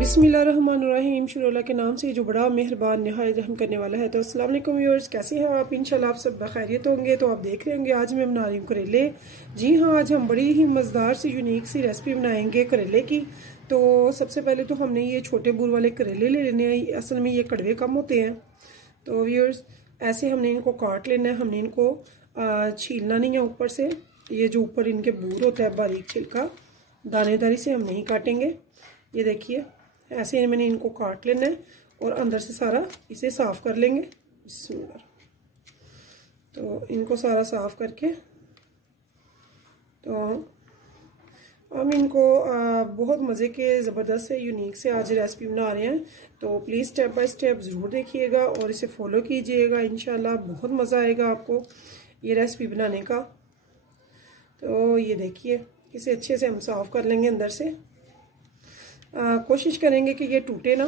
बिस्मिल्लाहिर्रहमानिर्रहीम, शुरू के नाम से जो बड़ा मेहरबान निहायत रहम करने वाला है। तो अस्सलाम वालेकुम व्यूअर्स, कैसे हैं आप? इंशाल्लाह आप सब बखैरियत होंगे। तो आप देख रहे होंगे आज मैं बना रही हूँ करेले। जी हाँ, आज हम बड़ी ही मज़ेदार सी यूनिक सी रेसिपी बनाएंगे करेले की। तो सबसे पहले तो हमने ये छोटे बूर वाले करेले ले लेने हैं। असल में ये कड़वे कम होते हैं। तो व्यूअर्स ऐसे हमने इनको काट लेना है। हमने इनको छीलना नहीं है ऊपर से। ये जो ऊपर इनके बूर होता है बारीक छिलका, दानेदारी से हम नहीं काटेंगे। ये देखिए ऐसे मैंने इनको काट लेना है और अंदर से सारा इसे साफ कर लेंगे। तो इनको सारा साफ करके तो हम इनको बहुत मज़े के ज़बरदस्त से यूनिक से आज रेसिपी बना रहे हैं। तो प्लीज़ स्टेप बाय स्टेप ज़रूर देखिएगा और इसे फॉलो कीजिएगा। इंशाल्लाह बहुत मज़ा आएगा आपको ये रेसिपी बनाने का। तो ये देखिए इसे अच्छे से हम साफ़ कर लेंगे अंदर से। कोशिश करेंगे कि ये टूटे ना,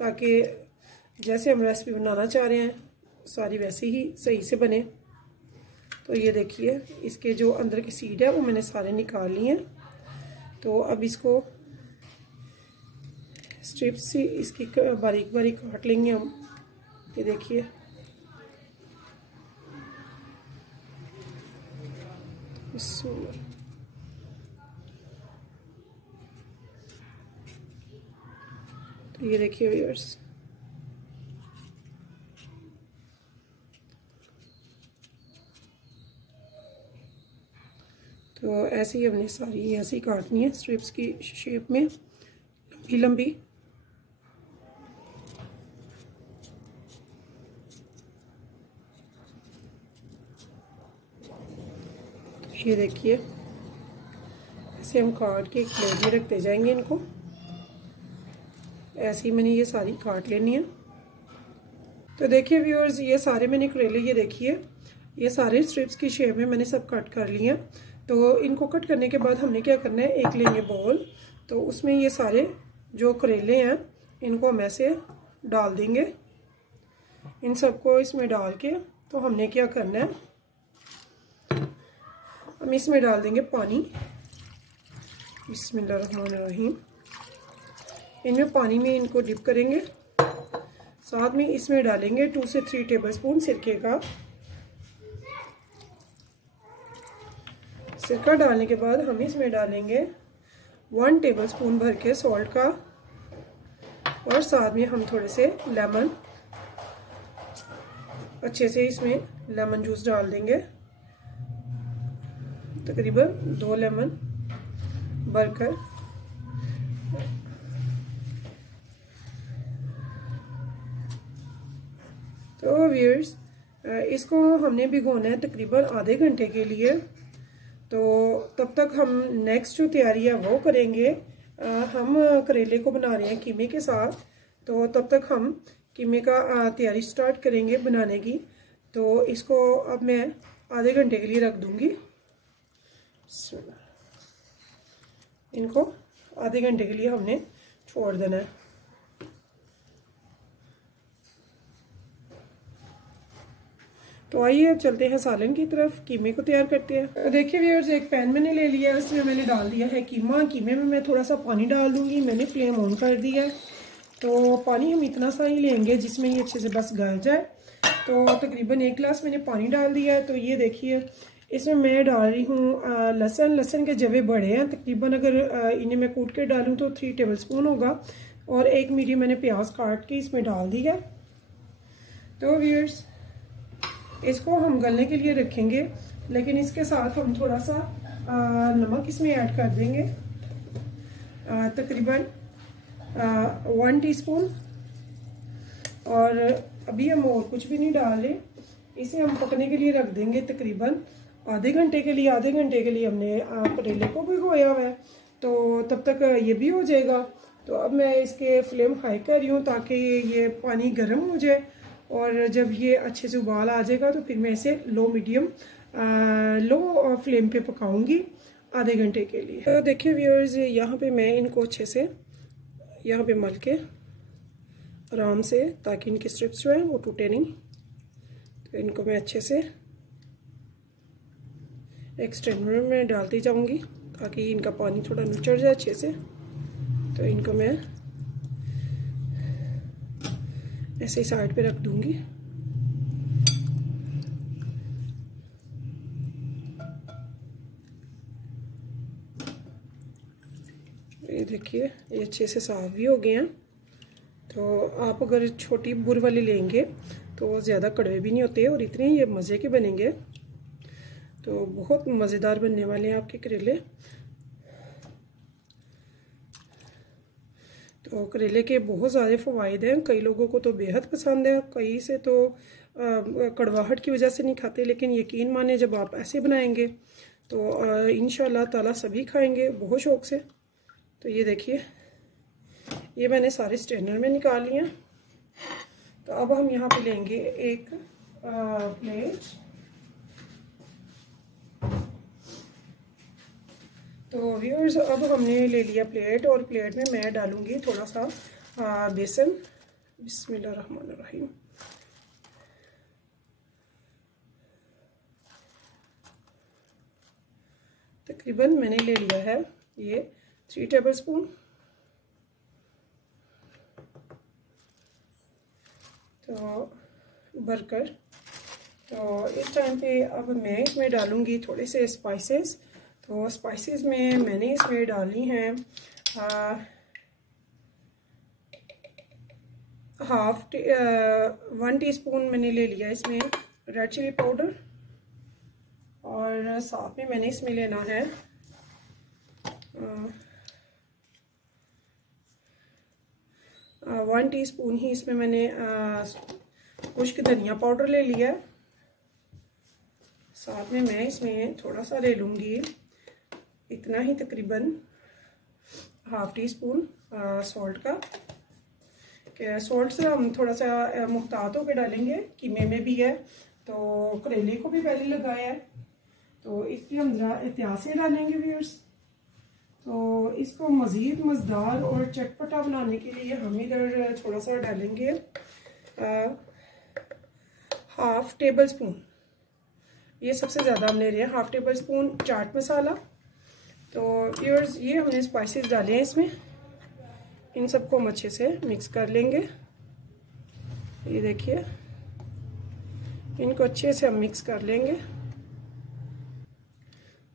ताकि जैसे हम रेसिपी बनाना चाह रहे हैं सारी वैसे ही सही से बने। तो ये देखिए इसके जो अंदर की सीड है वो मैंने सारे निकाल लिए हैं। तो अब इसको स्ट्रिप्स से इसकी बारीक बारीक काट लेंगे हम। ये देखिए तो ये देखिए व्यूअर्स, तो ऐसे ही हमने सारी ऐसे ही काटनी है स्ट्रिप्स की शेप में, लंबी लंबी। तो ये देखिए ऐसे हम काट के एक प्लेट में रखते जाएंगे इनको। ऐसे ही मैंने ये सारी काट लेनी है। तो देखिए व्यूअर्स, ये सारे मैंने करेले, ये देखिए ये सारे स्ट्रिप्स की शेप में मैंने सब कट कर लिए हैं। तो इनको कट करने के बाद हमने क्या करना है, एक लेंगे बोल। तो उसमें ये सारे जो करेले हैं इनको हम ऐसे डाल देंगे। इन सबको इसमें डाल के तो हमने क्या करना है, हम इसमें डाल देंगे पानी। बिस्मिल्लाहिर्रहमानिर्रहीम। इनमें पानी में इनको डिप करेंगे। साथ में इसमें डालेंगे 2 से 3 टेबलस्पून सिरके का। सिरका डालने के बाद हम इसमें डालेंगे 1 टेबलस्पून भर के सॉल्ट का, और साथ में हम थोड़े से लेमन, अच्छे से इसमें लेमन जूस डाल देंगे। तकरीबन 2 लेमन भरकर। तो व्यूअर्स इसको हमने भिगोना है तकरीबन आधे घंटे के लिए। तो तब तक हम नेक्स्ट जो तैयारी है वो करेंगे। हम करेले को बना रहे हैं कीमे के साथ। तो तब तक हम कीमे का तैयारी स्टार्ट करेंगे बनाने की। तो इसको अब मैं आधे घंटे के लिए रख दूंगी। इनको आधे घंटे के लिए हमने छोड़ देना है। तो आइए अब चलते हैं सालन की तरफ, कीमे को तैयार करते हैं। तो देखिए व्यूअर्स, एक पैन मैंने ले लिया है, उसमें मैंने डाल दिया है कीमा। कीमे में मैं थोड़ा सा पानी डाल दूंगी। मैंने फ्लेम ऑन कर दिया है। तो पानी हम इतना सा ही लेंगे जिसमें ये अच्छे से बस गल जाए। तो तकरीबन 1 गिलास मैंने पानी डाल दिया है। तो ये देखिए इसमें मैं डाल रही हूँ लहसुन। लहसुन के जवे बड़े हैं, तकरीबन अगर इन्हें मैं कूट के डालूँ तो 3 टेबलस्पून होगा। और 1 मीडियम मैंने प्याज काट के इसमें डाल दिया। तो व्यूअर्स इसको हम गलने के लिए रखेंगे लेकिन इसके साथ हम थोड़ा सा नमक इसमें ऐड कर देंगे, तकरीबन 1 टीस्पून। और अभी हम और कुछ भी नहीं डाल रहे, इसे हम पकने के लिए रख देंगे तकरीबन आधे घंटे के लिए। आधे घंटे के लिए हमने करेले को भिगोया हुआ है, तो तब तक ये भी हो जाएगा। तो अब मैं इसके फ्लेम हाई कर रही हूँ ताकि ये पानी गर्म हो जाए, और जब ये अच्छे से उबाल आ जाएगा तो फिर मैं इसे लो फ्लेम पे पकाऊंगी आधे घंटे के लिए। तो देखिए व्यूअर्स, यहाँ पे मैं इनको अच्छे से यहाँ पे मल के आराम से, ताकि इनके स्ट्रिप्स जो हैं वो टूटे नहीं, तो इनको मैं अच्छे से एक स्ट्रेनर में डालती जाऊंगी ताकि इनका पानी थोड़ा निचड़ जाए अच्छे से। तो इनको मैं ऐसे ही साइड पे रख दूंगी। ये देखिए, ये अच्छे से साफ भी हो गए हैं। तो आप अगर छोटी बुर वाली लेंगे तो ज़्यादा कड़वे भी नहीं होते और इतने ये मज़े के बनेंगे। तो बहुत मज़ेदार बनने वाले हैं आपके करेले। तो करेले के बहुत ज़्यादा फ़वाइद हैं। कई लोगों को तो बेहद पसंद है, कई से तो कड़वाहट की वजह से नहीं खाते, लेकिन यकीन माने जब आप ऐसे बनाएंगे तो इंशाल्लाह ताला सभी खाएंगे बहुत शौक़ से। तो ये देखिए, ये मैंने सारे स्ट्रेनर में निकाल लिए। तो अब हम यहाँ पे लेंगे एक प्लेट। तो व्यूअर्स, अब हमने ले लिया प्लेट, और प्लेट में मैं डालूंगी थोड़ा सा बेसन। बिस्मिल्लाहिर्रहमानिर्रहीम। तकरीबन मैंने ले लिया है ये 3 टेबलस्पून। तो भरकर, तो इस टाइम पे अब मैं इसमें डालूंगी थोड़े से स्पाइसेस। तो स्पाइसेस में मैंने इसमें डाली हैं 1 टीस्पून मैंने ले लिया इसमें रेड चिली पाउडर, और साथ में मैंने इसमें लेना है 1 टीस्पून ही इसमें मैंने खुश्क धनिया पाउडर ले लिया है। साथ में मैं इसमें थोड़ा सा ले लूँगी, इतना ही तकरीबन 1/2 टीस्पून सॉल्ट का। सॉल्ट से हम थोड़ा सा मुख्तात होकर डालेंगे, कीमे में भी है तो करेले को भी पहले लगाया है, तो इसलिए हम ज़रा एहतियात से डालेंगे व्यूअर्स। तो इसको मज़ीद मज़ेदार और चटपटा बनाने के लिए हम इधर थोड़ा सा डालेंगे 1/2 टेबलस्पून, ये सबसे ज़्यादा हम ले रहे हैं 1/2 टेबलस्पून चाट मसाला। तो व्यूअर्स, ये हमने स्पाइसेस डाले हैं इसमें, इन सबको हम अच्छे से मिक्स कर लेंगे। ये देखिए, इनको अच्छे से हम मिक्स कर लेंगे।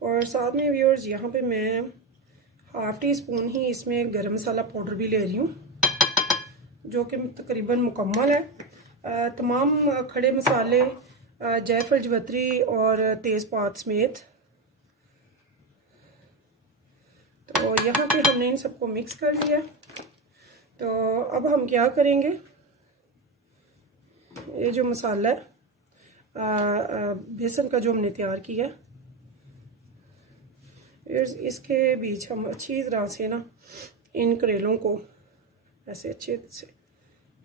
और साथ में व्यूअर्स, यहाँ पे मैं 1/2 टीस्पून ही इसमें गरम मसाला पाउडर भी ले रही हूँ, जो कि तकरीबन मुकम्मल है। तमाम खड़े मसाले, जायफल, जवतरी और तेज़पात समेत। तो यहाँ पे हमने इन सबको मिक्स कर लिया। तो अब हम क्या करेंगे, ये जो मसाला है बेसन का जो हमने तैयार किया, इसके बीच हम अच्छी तरह से ना इन करेलों को ऐसे अच्छे से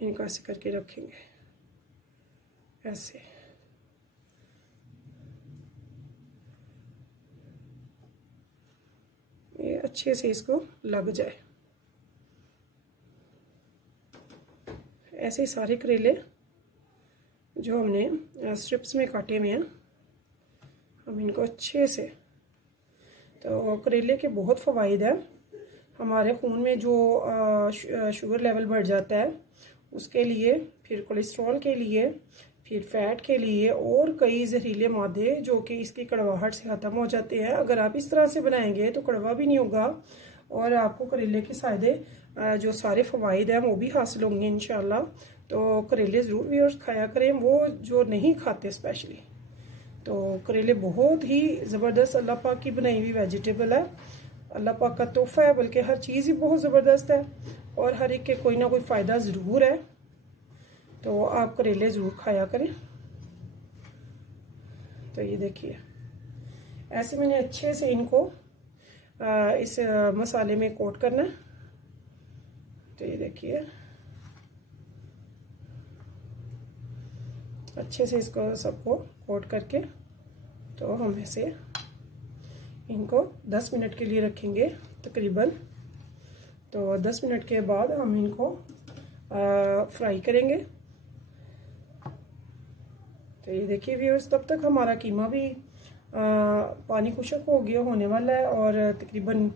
इनको ऐसे करके रखेंगे, ऐसे। ये अच्छे से इसको लग जाए। ऐसे सारे करेले जो हमने स्ट्रिप्स में काटे हुए हैं, हम इनको अच्छे से, तो करेले के बहुत फ़वाइद हैं। हमारे खून में जो शुगर लेवल बढ़ जाता है उसके लिए, फिर कोलेस्ट्रॉल के लिए, फिर फैट के लिए, और कई जहरीले मादे जो कि इसकी कड़वाहट से ख़त्म हो जाते हैं। अगर आप इस तरह से बनाएंगे तो कड़वा भी नहीं होगा, और आपको करेले के फ़ायदे जो सारे फ़वाइद हैं वो भी हासिल होंगे इंशाल्लाह। तो करेले ज़रूर व्यूअर्स खाया करें, वो जो नहीं खाते स्पेशली। तो करेले बहुत ही ज़बरदस्त अल्लाह पाक की बनाई हुई वेजिटेबल है, अल्लाह पाक का तोहफा है, बल्कि हर चीज़ ही बहुत ज़बरदस्त है और हर एक के कोई ना कोई फ़ायदा ज़रूर है। तो आप करेले ज़रूर खाया करें। तो ये देखिए ऐसे मैंने अच्छे से इनको इस मसाले में कोट करना है। तो ये देखिए अच्छे से इसको सबको कोट करके तो हम ऐसे इनको 10 मिनट के लिए रखेंगे तकरीबन। तो 10 मिनट के बाद हम इनको फ्राई करेंगे। तो ये देखिए व्यूअर्स, तब तक हमारा कीमा भी पानी खुश्क हो गया होने वाला है और तकरीबन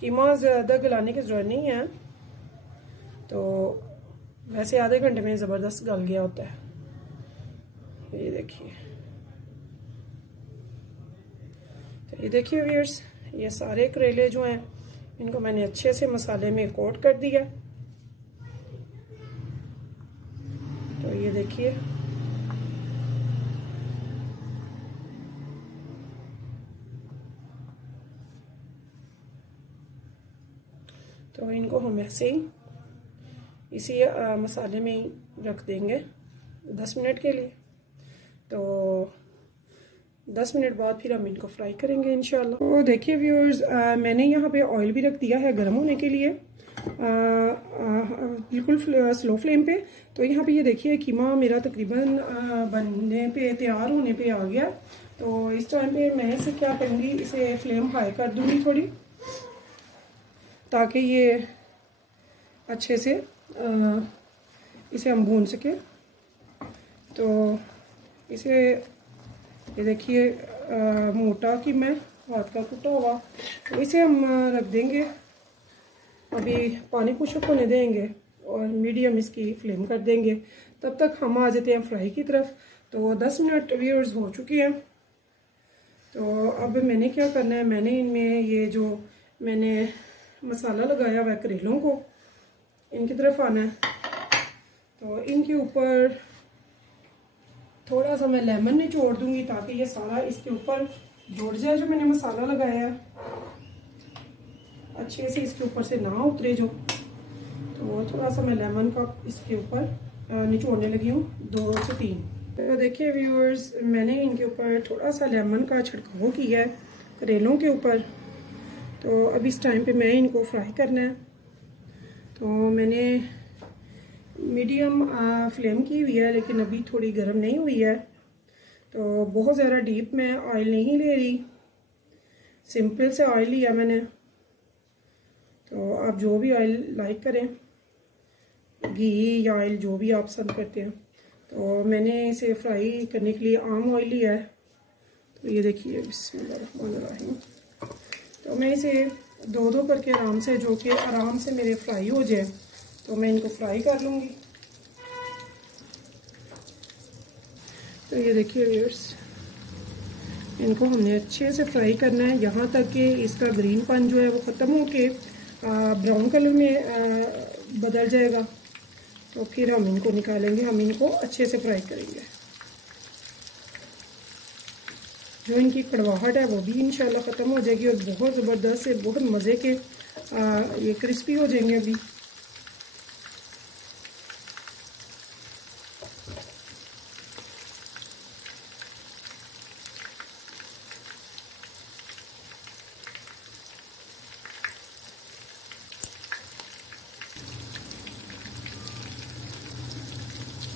कीमा ज़्यादा गलाने की ज़रूरत नहीं है, तो वैसे आधे घंटे में ज़बरदस्त गल गया होता है। ये देखिए, तो ये देखिए व्यूअर्स, ये सारे करेले जो हैं इनको मैंने अच्छे से मसाले में कोट कर दिया। तो ये देखिए तो इनको हम ऐसे ही इसी मसाले में ही रख देंगे 10 मिनट के लिए। तो 10 मिनट बाद फिर हम इनको फ्राई करेंगे इंशाल्लाह। तो देखिए व्यूअर्स, मैंने यहाँ पे ऑयल भी रख दिया है गर्म होने के लिए, बिल्कुल स्लो फ्लेम पे। तो यहाँ पे ये देखिए कीमा मेरा तकरीबन बनने पे, तैयार होने पे आ गया। तो इस टाइम पे मैं इसे क्या करूँगी, इसे फ्लेम हाई कर दूँगी थोड़ी, ताकि ये अच्छे से इसे हम भून सके। तो इसे ये देखिए मोटा कि मैं हाथ का कुटा हुआ, तो इसे हम रख देंगे, अभी पानी खुश्क होने देंगे और मीडियम इसकी फ्लेम कर देंगे। तब तक हम आ जाते हैं फ्राई की तरफ। तो 10 मिनट व्यूअर्स हो चुके हैं। तो अब मैंने क्या करना है, मैंने इनमें ये जो मैंने मसाला लगाया हुआ है करेलों को, इनकी तरफ आना है। तो इनके ऊपर थोड़ा सा मैं लेमन निचोड़ दूंगी ताकि ये सारा इसके ऊपर जुड़ जाए, जो मैंने मसाला लगाया है अच्छे से इसके ऊपर से ना उतरे जो। तो थोड़ा सा मैं लेमन का इसके ऊपर निचोड़ने लगी हूँ, 2 से 3। तो देखिए व्यूअर्स, मैंने इनके ऊपर थोड़ा सा लेमन का छिड़काव किया है करेलों के ऊपर। तो अब इस टाइम पे मैं इनको फ्राई करना है। तो मैंने मीडियम फ्लेम की हुई है, लेकिन अभी थोड़ी गर्म नहीं हुई है। तो बहुत ज़्यादा डीप मैं ऑयल नहीं ले रही, सिंपल से ऑयल लिया मैंने। तो आप जो भी ऑयल लाइक करें, घी या ऑयल जो भी आप पसंद करते हैं। तो मैंने इसे फ्राई करने के लिए आम ऑयल लिया है। तो ये देखिए बिस्मिल्लाहिर्रहमानिर्रहीम। तो मैं इसे 2-2 करके आराम से, जो कि आराम से मेरे फ्राई हो जाए, तो मैं इनको फ्राई कर लूँगी। तो ये देखिए व्यूअर्स, इनको हमने अच्छे से फ्राई करना है यहाँ तक कि इसका ग्रीनपन जो है वो ख़त्म होके ब्राउन कलर में बदल जाएगा। तो फिर हम इनको निकालेंगे, हम इनको अच्छे से फ्राई करेंगे। जो इनकी कड़वाहट है वो भी इंशाल्लाह ख़त्म हो जाएगी और बहुत ज़बरदस्त से, बहुत मज़े के ये क्रिस्पी हो जाएंगे अभी।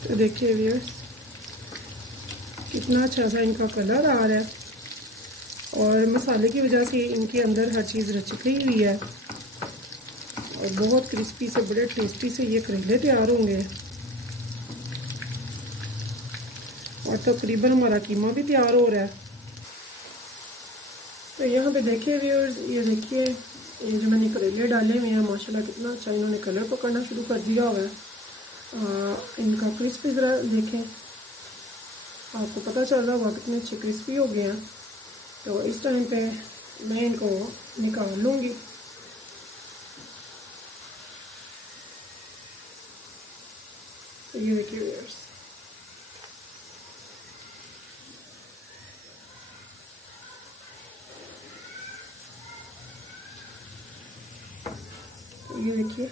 तो देखिए व्यूअर्स, कितना अच्छा सा इनका कलर आ रहा है और मसाले की वजह से इनके अंदर हर चीज़ रच गई हुई है और बहुत क्रिस्पी से, बड़े टेस्टी से ये करेले तैयार होंगे। और तकरीबन हमारा कीमा भी तैयार हो रहा है। तो यहाँ पे देखिए व्यूअर्स, ये देखिए ये जो मैंने करेले डाले हुए हैं, माशाल्लाह कितना अच्छा इन्होंने कलर पकड़ना शुरू कर दिया हुआ है। इनका क्रिस्पी ज़रा देखें, आपको पता चल रहा होगा कितने अच्छे क्रिस्पी हो गए हैं। तो इस टाइम पे मैं इनको निकाल लूँगी। तो ये देखिए व्यूअर्स, ये देखिए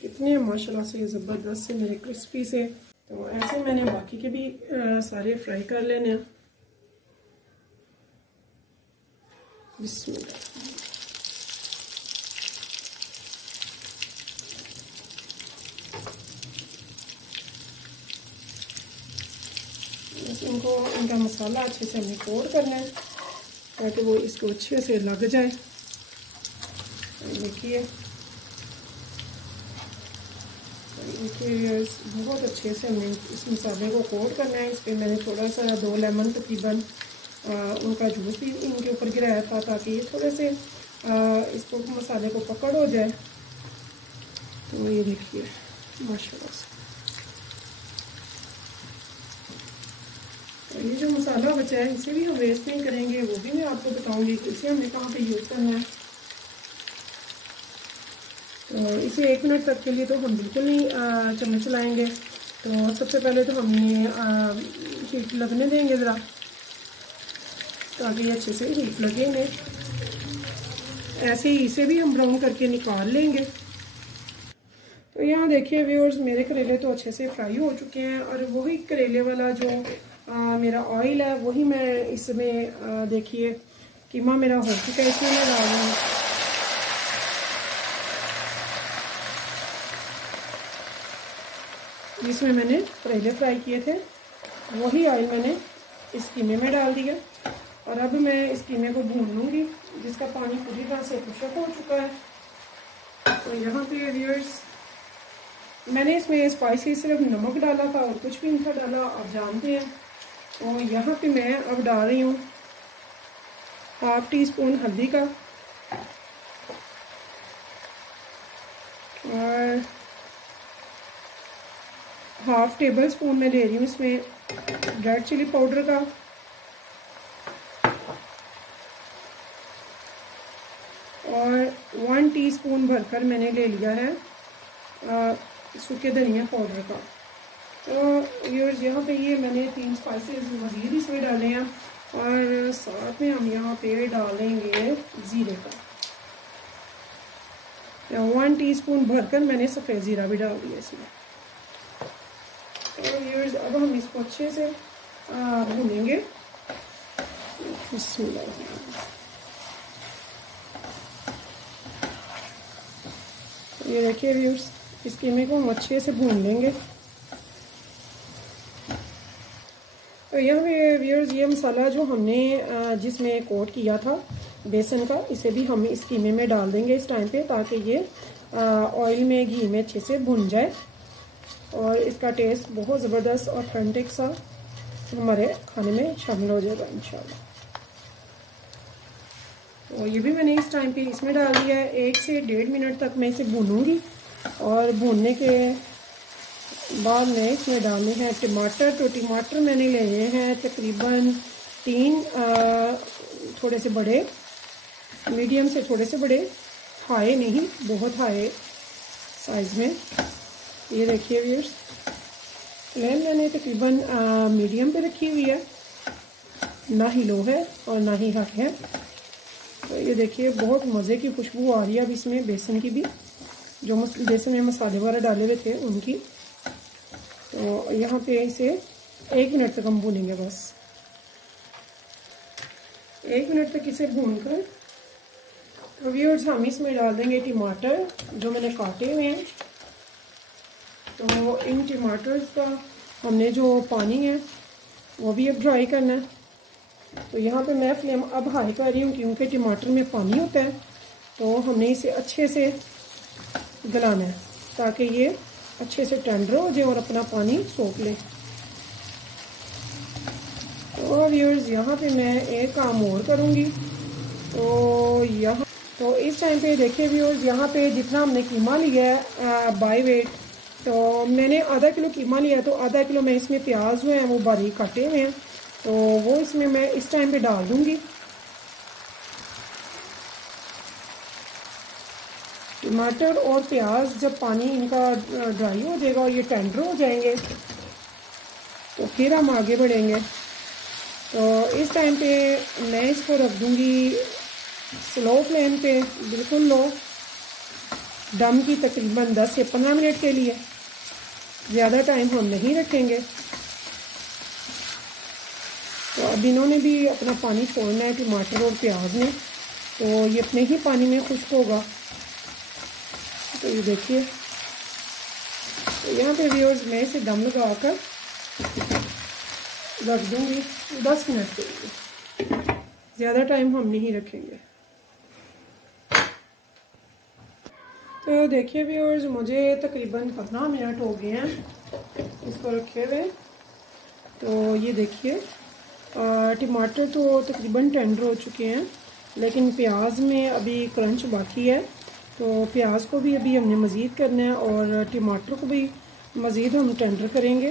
कितने माशाल्लाह से ज़बरदस्त से मेरे क्रिस्पी से। तो ऐसे मैंने बाकी के भी सारे फ्राई कर लेने हैं। बिस्मिल्लाह। इनको इनका मसाला अच्छे से हमें कोट करना है ताकि वो इसको अच्छे से लग जाए। देखिए बहुत अच्छे से हमने इस मसाले को कोट करना है। इस पर मैंने थोड़ा सा 2 लेमन तकरीबन उनका जूस भी इनके ऊपर गिराया था ताकि ये थोड़े से इसको मसाले को पकड़ हो जाए। तो ये देखिए माशाल्लाह से। ये जो मसाला बचा है इसे भी हम वेस्ट नहीं करेंगे, वो भी मैं आपको बताऊंगी कि इसे हमें कहाँ पे यूज़ करना है। तो इसे 1 मिनट तक के लिए तो हम बिल्कुल नहीं चम्मच चलाएंगे। तो सबसे पहले तो हम ये हीट लगने देंगे ज़रा ताकि ये अच्छे से हीट लगेंगे। ऐसे ही इसे भी हम ब्राउन करके निकाल लेंगे। तो यहाँ देखिए व्यूअर्स मेरे करेले तो अच्छे से फ्राई हो चुके हैं और वही करेले वाला जो मेरा ऑयल है वही मैं इसमें देखिए कीमा मेरा हो चुका है, इसमें मैं डाल रही हूँ। जिसमें मैंने करेले फ्राई किए थे वही ऑयल मैंने इस कीमे में डाल दिया और अब मैं इस कीमे को भून लूँगी जिसका पानी पूरी तरह से खुशक हो चुका है। तो यहाँ पे व्यूअर्स मैंने इसमें स्पाइसी सिर्फ नमक डाला था और कुछ भी नहीं था डाला, आप जानते हैं। और यहाँ पे मैं अब डाल रही हूँ ½ टीस्पून हल्दी का और ½ टेबल स्पून मैं दे रही हूँ इसमें रेड चिली पाउडर का और 1 टीस्पून भरकर मैंने ले लिया है सूखे धनिया पाउडर का। तो व्यूअर्स यहाँ पे ये मैंने 3 स्पाइसेस मज़ीद इसमें डाले हैं और साथ में हम यहाँ पे डालेंगे ज़ीरे का। 1 टीस्पून भरकर मैंने सफ़ेद ज़ीरा भी डाल दिया इसमें। तो व्यूअर्स अब हम इसको अच्छे से भूनेंगे। ये देखिए व्यूअर्स इस कीमे को हम अच्छे से भून लेंगे। तो यहाँ पे व्यूअर्स ये मसाला जो हमने जिसमें कोट किया था बेसन का इसे भी हम इस कीमे में डाल देंगे इस टाइम पे ताकि ये ऑयल में घी में अच्छे से भुन जाए और इसका टेस्ट बहुत ज़बरदस्त ऑथेंटिक सा हमारे खाने में शामिल हो जाएगा इंशाल्लाह। तो ये भी मैंने इस टाइम पे इसमें डाल दिया है। 1 से 1.5 मिनट तक मैं इसे भूनूंगी और भूनने के बाद में इसमें डालने हैं टमाटर। तो टमाटर मैंने लिए हैं तकरीबन 3 थोड़े से बड़े, मीडियम से थोड़े से बड़े, हाई नहीं बहुत हाई साइज़ में। ये देखिए व्यूअर्स फ्लेम मैंने तकरीबन मीडियम पे रखी हुई है, ना ही लो है और ना ही हाई है। तो ये देखिए बहुत मज़े की खुशबू आ रही है अब इसमें बेसन की भी, जो बेसन में मसाले वगैरह डाले हुए थे उनकी। तो यहाँ पे इसे 1 मिनट तक हम भूनेंगे बस। 1 मिनट तक इसे भूनकर तो व्यूअर्स हम इसमें डाल देंगे टमाटर जो मैंने काटे हुए हैं। तो इन टमाटर्स का हमने जो पानी है वो भी अब ड्राई करना है। तो यहाँ पे मैं फ्लेम अब हाई कर रही हूँ क्योंकि टमाटर में पानी होता है। तो हमने इसे अच्छे से गलाना है ताकि ये अच्छे से टेंडर हो जाए और अपना पानी सोख ले। तो व्यूअर्स यहाँ पे मैं एक काम और करूँगी। तो इस टाइम पे देखिए व्यूअर्स यहाँ पे जितना हमने कीमा लिया है बाय वेट, तो मैंने आधा किलो कीमा लिया है। तो आधा किलो मैं इसमें प्याज जो हैं वो बारीक काटे हुए हैं तो वो इसमें मैं इस टाइम पे डाल दूँगी। टमाटर और प्याज जब पानी इनका ड्राई हो जाएगा और ये टेंडर हो जाएंगे तो फिर हम आगे बढ़ेंगे। तो इस टाइम पे मैं इसको रख दूँगी स्लो फ्लेम पे, बिल्कुल लो। दम की तकरीबन 10 से 15 मिनट के लिए। ज़्यादा टाइम हम नहीं रखेंगे। तो अब इन्होंने भी अपना पानी छोड़ना है, टमाटर और प्याज ने, तो ये अपने ही पानी में खुश्क होगा। तो ये देखिए, तो यहाँ पे व्यूअर्स मैं इसे दम लगा कर रख दूँगी 10 मिनट के लिए। ज़्यादा टाइम हम नहीं रखेंगे। तो देखिए व्यूअर्स, मुझे तकरीबन 15 मिनट हो गए हैं इसको रखे हुए। तो ये देखिए, टमाटर तो तकरीबन टेंडर हो चुके हैं, लेकिन प्याज में अभी क्रंच बाकी है। तो प्याज को भी अभी हमने मज़ीद करना है और टमाटर को भी मज़ीद हम टेंडर करेंगे।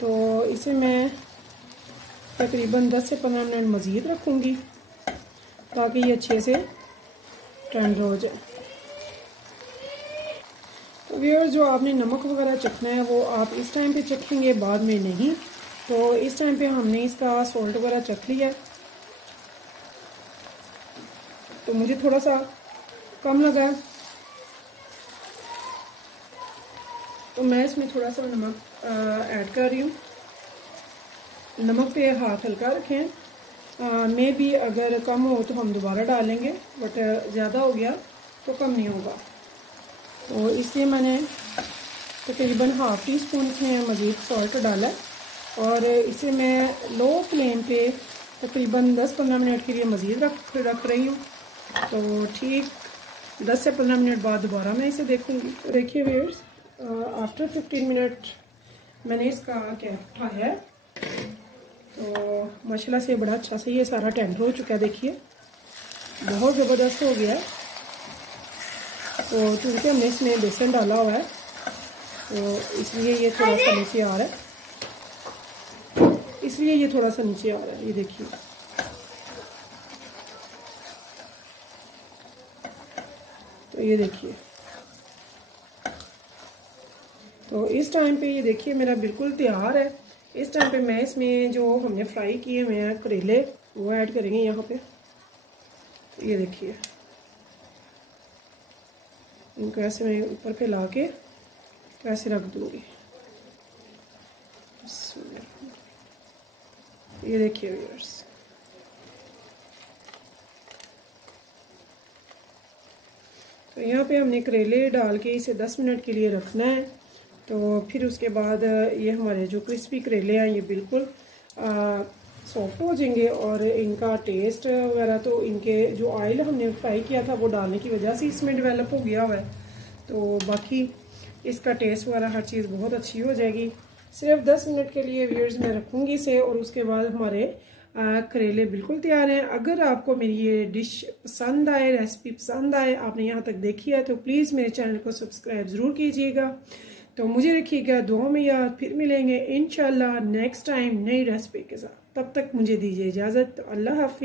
तो इसे मैं तकरीबन 10 से 15 मिनट मज़ीद रखूँगी ताकि ये अच्छे से टेंडर हो जाए। तो व्यूअर्स, जो आपने नमक वगैरह चखना है वो आप इस टाइम पे चखेंगे, बाद में नहीं। तो इस टाइम पे हमने इसका सॉल्ट वगैरह चख लिया है। तो मुझे थोड़ा सा कम लगा है, तो मैं इसमें थोड़ा सा नमक ऐड कर रही हूँ। नमक पे हाथ हल्का रखें। मे भी अगर कम हो तो हम दोबारा डालेंगे, बट ज़्यादा हो गया तो कम नहीं होगा। तो इसलिए मैंने तकरीबन हाफ़ टी स्पून इसमें मज़ीद सॉल्ट डाला है और इसे मैं लो फ्लेम पे तकरीबन 10-15 मिनट के लिए मज़ीद रख रही हूँ। तो ठीक 10 से 15 मिनट बाद दोबारा मैं इसे देखूँगी। देखिए व्यूअर्स, आफ्टर 15 मिनट मैंने इसका कैप उठाया है। तो माशाल्लाह से बड़ा अच्छा से ये सारा टेंडर हो चुका है। देखिए, बहुत ज़बरदस्त हो गया है। तो क्योंकि हमने इसमें बेसन डाला हुआ है तो इसलिए ये थोड़ा सा नीचे आ रहा है, इसलिए ये थोड़ा सा नीचे आ रहा है। ये देखिए, तो ये देखिए, तो इस टाइम पे ये देखिए मेरा बिल्कुल तैयार है। इस टाइम पे मैं इसमें जो हमने फ्राई किए हुए हैं करेले वो ऐड करेंगे यहाँ पे। तो ये देखिए, इनको ऐसे मैं ऊपर पे ला के ऐसे रख दूँगी। ये देखिए व्यूअर्स, तो यहाँ पे हमने करेले डाल के इसे 10 मिनट के लिए रखना है। तो फिर उसके बाद ये हमारे जो क्रिस्पी करेले हैं ये बिल्कुल सॉफ्ट हो जाएंगे और इनका टेस्ट वगैरह, तो इनके जो ऑयल हमने फ्राई किया था वो डालने की वजह से इसमें डेवलप हो गया हुआ है। तो बाकी इसका टेस्ट वगैरह हर चीज़ बहुत अच्छी हो जाएगी। सिर्फ 10 मिनट के लिए व्यूअर्स मैं रखूँगी इसे और उसके बाद हमारे करेले बिल्कुल तैयार हैं। अगर आपको मेरी ये डिश पसंद आए, रेसिपी पसंद आए, आपने यहाँ तक देखी है, तो प्लीज़ मेरे चैनल को सब्सक्राइब ज़रूर कीजिएगा। तो मुझे रखिएगा दुआ में याद। फिर मिलेंगे इंशाल्लाह नेक्स्ट टाइम नई रेसिपी के साथ। तब तक मुझे दीजिए इजाज़त। अल्लाह हाफिज़।